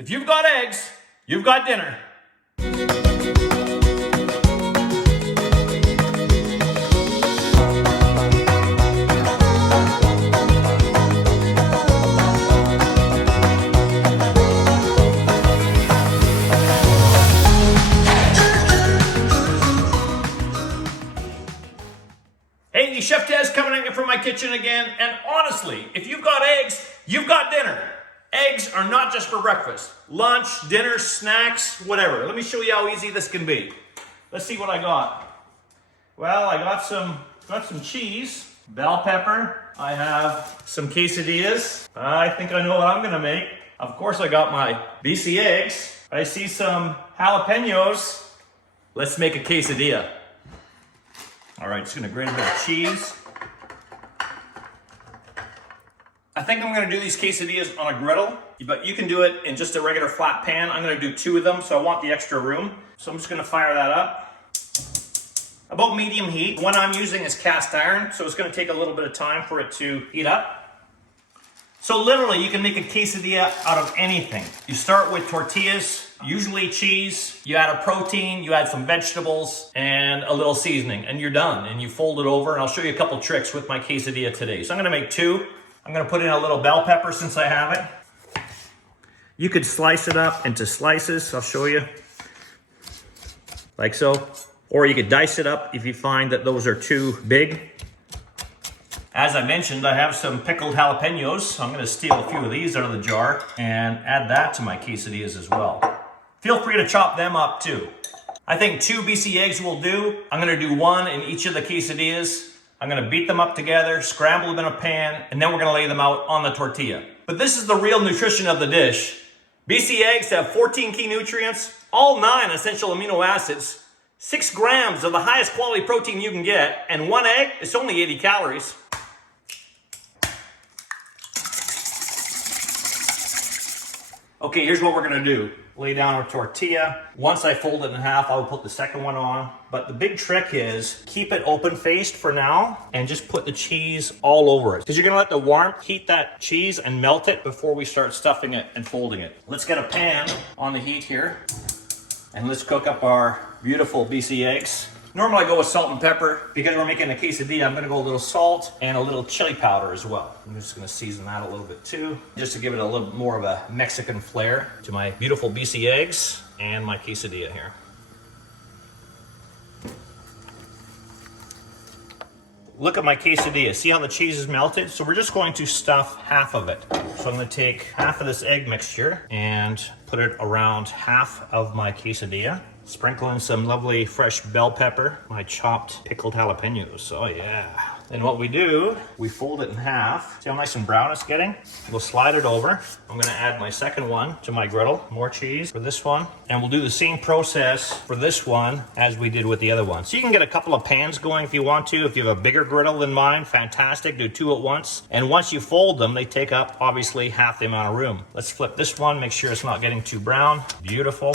If you've got eggs, you've got dinner. Hey, Chef Dez coming at you from my kitchen again. And honestly, if you've got eggs, you've got dinner. Eggs are not just for breakfast. Lunch, dinner, snacks, whatever. Let me show you how easy this can be. Let's see what I got. Well, I got some cheese, bell pepper. I have some quesadillas. I think I know what I'm gonna make. Of course, I got my BC eggs. I see some jalapenos. Let's make a quesadilla. All right, just gonna grate a bit of cheese. I think I'm gonna do these quesadillas on a griddle, but you can do it in just a regular flat pan. I'm gonna do 2 of them, so I want the extra room. So I'm just gonna fire that up. About medium heat. The one I'm using is cast iron, so it's gonna take a little bit of time for it to heat up. So literally, you can make a quesadilla out of anything. You start with tortillas, usually cheese, you add a protein, you add some vegetables, and a little seasoning, and you're done. And you fold it over, and I'll show you a couple tricks with my quesadilla today. So I'm gonna make 2. I'm gonna put in a little bell pepper since I have it. You could slice it up into slices, I'll show you. Like so. Or you could dice it up if you find that those are too big. As I mentioned, I have some pickled jalapenos, so I'm gonna steal a few of these out of the jar and add that to my quesadillas as well. Feel free to chop them up too. I think 2 BC eggs will do. I'm gonna do 1 in each of the quesadillas. I'm gonna beat them up together, scramble them in a pan, and then we're gonna lay them out on the tortilla. But this is the real nutrition of the dish. BC eggs have 14 key nutrients, all 9 essential amino acids, 6 grams of the highest quality protein you can get, and 1 egg is only 80 calories. Okay, here's what we're gonna do. Lay down a tortilla. Once I fold it in half, I will put the second one on. But the big trick is keep it open-faced for now and just put the cheese all over it. Because you're gonna let the warmth heat that cheese and melt it before we start stuffing it and folding it. Let's get a pan on the heat here. And let's cook up our beautiful BC eggs. Normally I go with salt and pepper. Because we're making a quesadilla, I'm gonna go a little salt and a little chili powder as well. I'm just gonna season that a little bit too, just to give it a little more of a Mexican flair to my beautiful BC eggs and my quesadilla here. Look at my quesadilla. See how the cheese is melted? So we're just going to stuff half of it. So I'm gonna take half of this egg mixture and put it around half of my quesadilla. Sprinkle in some lovely fresh bell pepper, my chopped pickled jalapenos. Oh yeah. Then what we do, we fold it in half. See how nice and brown it's getting? We'll slide it over. I'm gonna add my second one to my griddle. More cheese for this one. And we'll do the same process for this one as we did with the other one. So you can get a couple of pans going if you want to. If you have a bigger griddle than mine, fantastic, do 2 at once. And once you fold them, they take up obviously half the amount of room. Let's flip this one, make sure it's not getting too brown. Beautiful.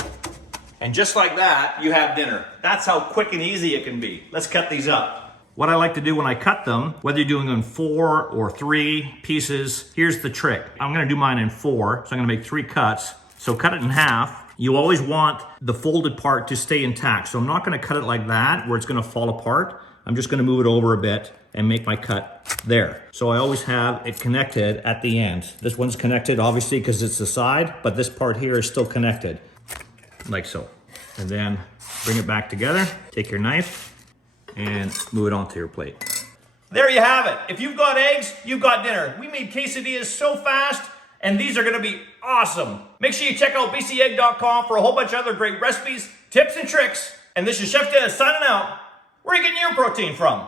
And just like that, you have dinner. That's how quick and easy it can be. Let's cut these up. What I like to do when I cut them, whether you're doing them in 4 or 3 pieces, here's the trick. I'm gonna do mine in 4, so I'm gonna make 3 cuts. So cut it in half. You always want the folded part to stay intact. So I'm not gonna cut it like that, where it's gonna fall apart. I'm just gonna move it over a bit and make my cut there. So I always have it connected at the end. This one's connected, obviously, because it's the side, but this part here is still connected. Like so. And then bring it back together, take your knife, and move it onto your plate. There you have it. If you've got eggs, you've got dinner. We made quesadillas so fast, and these are gonna be awesome. Make sure you check out bcegg.com for a whole bunch of other great recipes, tips, and tricks. And this is Chef Dez signing out. Where are you getting your protein from?